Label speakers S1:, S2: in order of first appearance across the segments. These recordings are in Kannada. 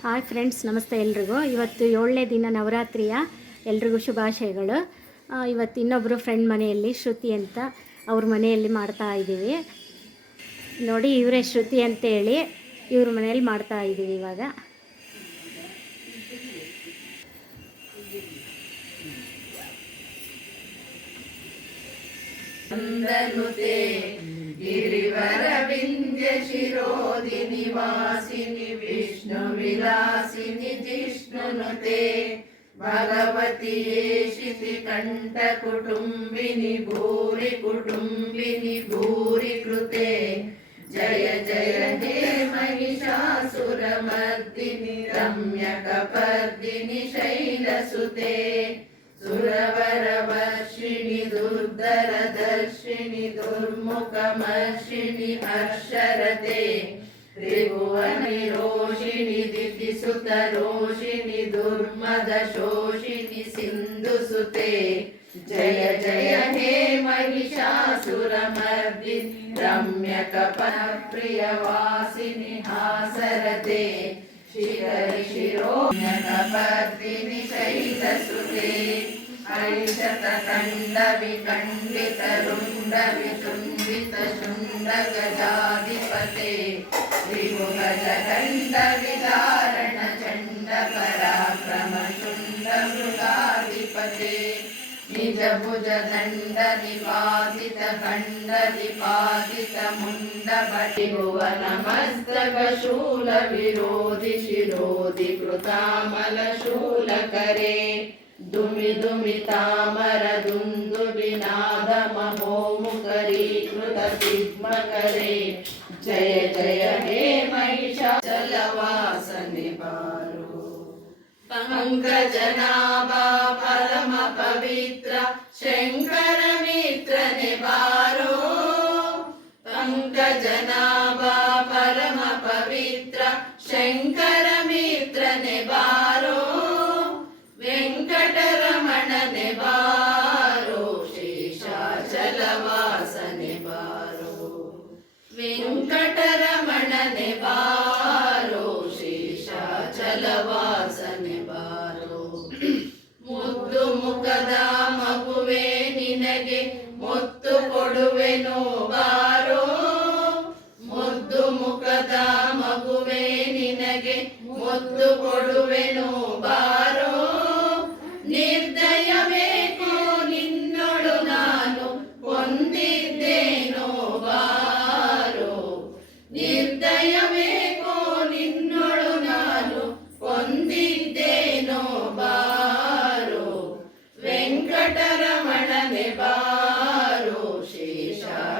S1: ಹಾಯ್ ಫ್ರೆಂಡ್ಸ್ ನಮಸ್ತೆ ಎಲ್ರಿಗೂ ಇವತ್ತು ಏಳನೇ ದಿನ ನವರಾತ್ರಿಯ ಎಲ್ರಿಗೂ ಶುಭಾಶಯಗಳು ಆ, ಇವತ್ತು ಇನ್ನೊಬ್ಬರು ಫ್ರೆಂಡ್ ಮನೆಯಲ್ಲಿ ಶ್ರುತಿ ಅಂತ ಅವ್ರ ಮನೆಯಲ್ಲಿ ಮಾಡ್ತಾ ಇದ್ದೀವಿ ನೋಡಿ ಇವರೇ ಶ್ರುತಿ ಅಂತೇಳಿ ಇವ್ರ ಮನೆಯಲ್ಲಿ ಮಾಡ್ತಾ ಇದ್ದೀವಿ ಇವಾಗ
S2: न्दनुते गिरिवरविन्द्य शिरोधि निवासिनि विष्णुविलासिनि जिष्णुनुते भगवति येषिति कण्ठकुटुम्बिनि भूरि कुटुम्बिनि भूरि कृते जय जय हे महिषासुरमर्दिनि रम्यकपर्दिनि शैलसुते सुरवरवर्षिणि दुर्धरदर्शिनि दुर्मुखमर्षिणि हर्षरते त्रिभुवनिरोषिणि दितिसुतरोषिणि दुर्मदशोषिणि सिन्धुसुते जय जय हे महिषासुरमर्दिनि रम्यकपप्रियवासिनि हासरते शिखरि शिरोम्यकपर्दिनि शैलसुते ऐषतकण्डविकण्डितरुण्डवितुण्डितशुण्डगजाधिपते त्रिभुगजगण्डविदारण चण्डपराक्रमशुण्डमृगाधिपते निजभुज दण्ड निपातित खण्ड निपातित मुण्डपटि भुवनमस्तकशूल विरोधि शिरोधि कृतामलशूलकरे दुमि दुमि तामर दुन्दुबिनाद జయ జయ హే మహిషాచలవాసని పారు. పంకజనాభా పరమ పవిత్ర శంకర మిత్ర నివారో పంకజనాభ ಶೇಷಾಚಲವಾಸನೆ ಬಾರೋ. ಮುದ್ದು ಮುಖದ ಮಗುವೆ ನಿನಗೆ ಮುತ್ತು ಕೊಡುವೆನು ಬಾರೋ. ಮುದ್ದು ಮುಖದ ಮಗುವೆ ನಿನಗೆ ಮುತ್ತು ಕೊಡುವೆನು ಬಾರೋ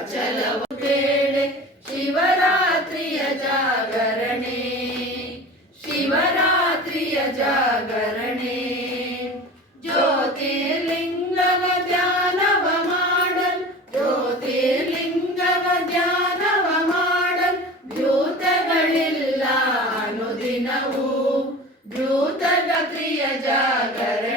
S2: ಶೇಷಾಚಲವು ಕೇಳೆ ಶಿವರಾತ್ರಿಯ ಜಾಗರಣೆ. ಶಿವರಾತ್ರಿಯ ಜಾಗರಣೆ. ಜ್ಯೋತಿರ್ಲಿಂಗವ ಧ್ಯಾನವ ಮಾಡಲ್ ಜ್ಯೋತಿರ್ಲಿಂಗವ ಧ್ಯಾನವ ಮಾಡಲ್, ದ್ಯೂತಗಳಿಲ್ಲ ಅನುದಿನವೂ. ದ್ಯೂತಗತಿಯ ಜಾಗರಣೆ.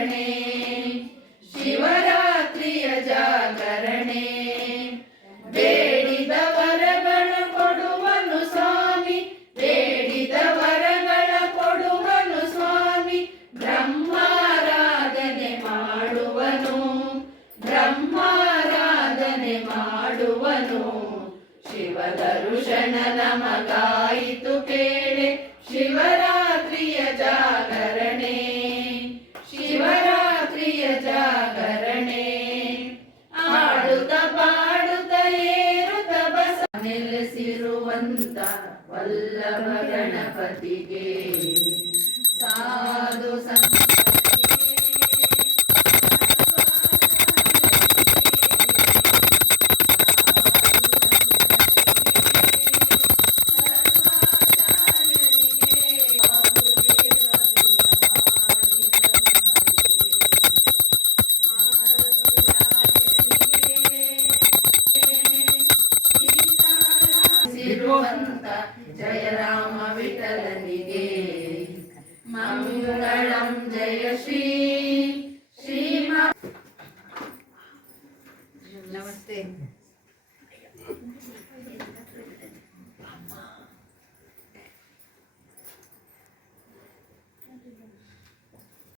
S2: ನಮಗಾಯಿತು ಕೇಳೆ ಶಿವರಾತ್ರಿಯ ಜಾಗರಣೆ. ಶಿವರಾತ್ರಿಯ ಜಾಗರಣೆ. ಆಡುತ್ತ ಪಾಡುತ್ತ ಏರುತ್ತ ಬಸ ನಿಲ್ಲಿಸಿರುವಂತ ವಲ್ಲಭ ಗಣಪತಿಗೆ. மங்களம் ஜெய ஸ்ரீ